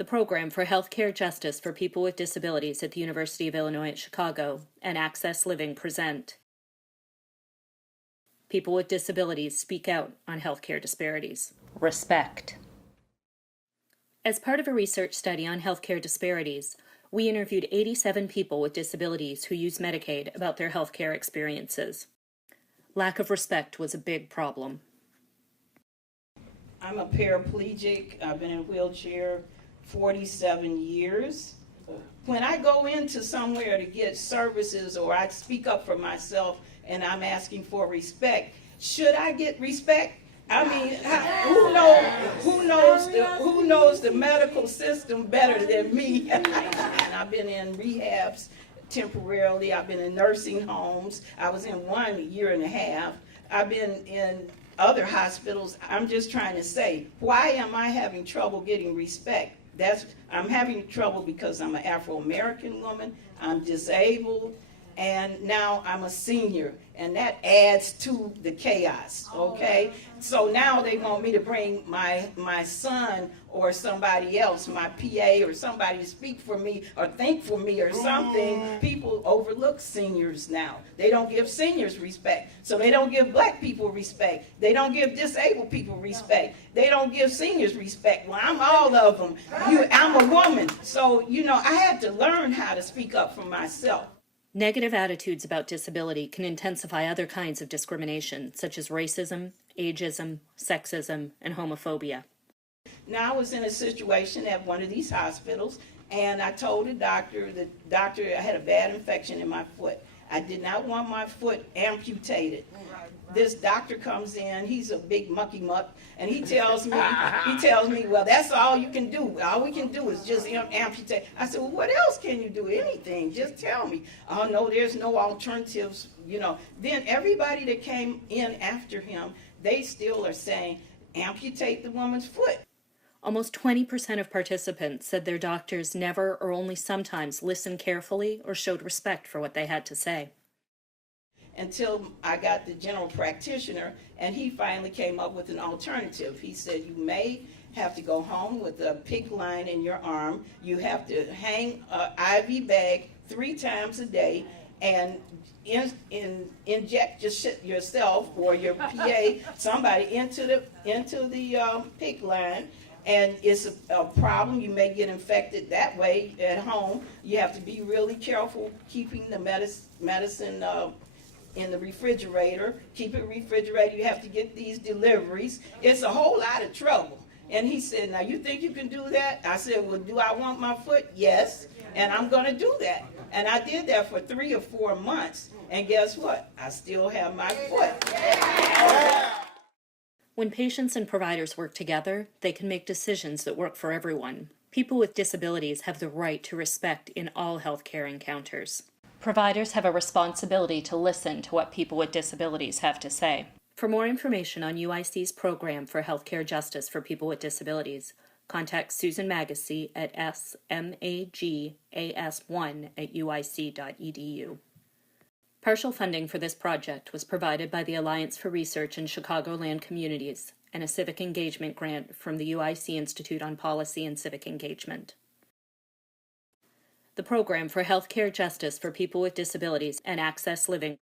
The Program for Healthcare Justice for People with Disabilities at the University of Illinois at Chicago and Access Living present People with Disabilities Speak Out on Healthcare Disparities. Respect. As part of a research study on healthcare disparities, we interviewed 87 people with disabilities who use Medicaid about their healthcare experiences. Lack of respect was a big problem. I'm a paraplegic. I've been in a wheelchair 47 years. When I go into somewhere to get services or I speak up for myself and I'm asking for respect, should I get respect? I mean, who knows the medical system better than me? And I've been in rehabs temporarily. I've been in nursing homes. I was in one 1.5 years. I've been in other hospitals. I'm just trying to say, why am I having trouble getting respect? I'm having trouble because I'm an Afro-American woman, I'm disabled, and now I'm a senior, and that adds to the chaos, okay? So now they want me to bring my son or somebody else, my PA or somebody to speak for me or think for me or something. People overlook seniors now. They don't give seniors respect. So they don't give black people respect. They don't give disabled people respect. They don't give seniors respect. Well, I'm all of them. I'm a woman. So, I had to learn how to speak up for myself. Negative attitudes about disability can intensify other kinds of discrimination, such as racism, ageism, sexism, and homophobia. Now I was in a situation at one of these hospitals, and I told the doctor I had a bad infection in my foot. I did not want my foot amputated. This doctor comes in, he's a big mucky muck, and he tells me, well, that's all you can do. All we can do is just amputate. I said, well, what else can you do? Anything, just tell me. Oh, no, there's no alternatives, Then everybody that came in after him, they still are saying, amputate the woman's foot. Almost 20% of participants said their doctors never or only sometimes listened carefully or showed respect for what they had to say. Until I got the general practitioner, and he finally came up with an alternative. He said, you may have to go home with a PICC line in your arm. You have to hang an IV bag 3 times a day and inject yourself or your PA, somebody into the PICC line. And it's a problem. You may get infected that way at home. You have to be really careful keeping the medicine in the refrigerator. Keep it refrigerated. You have to get these deliveries. It's a whole lot of trouble. And he said, now you think you can do that? I said, well, do I want my foot? Yes. And I'm going to do that. And I did that for 3 or 4 months. And guess what? I still have my foot. When patients and providers work together, they can make decisions that work for everyone. People with disabilities have the right to respect in all healthcare encounters. Providers have a responsibility to listen to what people with disabilities have to say. For more information on UIC's program for healthcare justice for people with disabilities, contact Susan Magacy at smagas1@uic.edu. Partial funding for this project was provided by the Alliance for Research in Chicagoland Communities and a civic engagement grant from the UIC Institute on Policy and Civic Engagement. The Program for Healthcare Justice for People with Disabilities and Access Living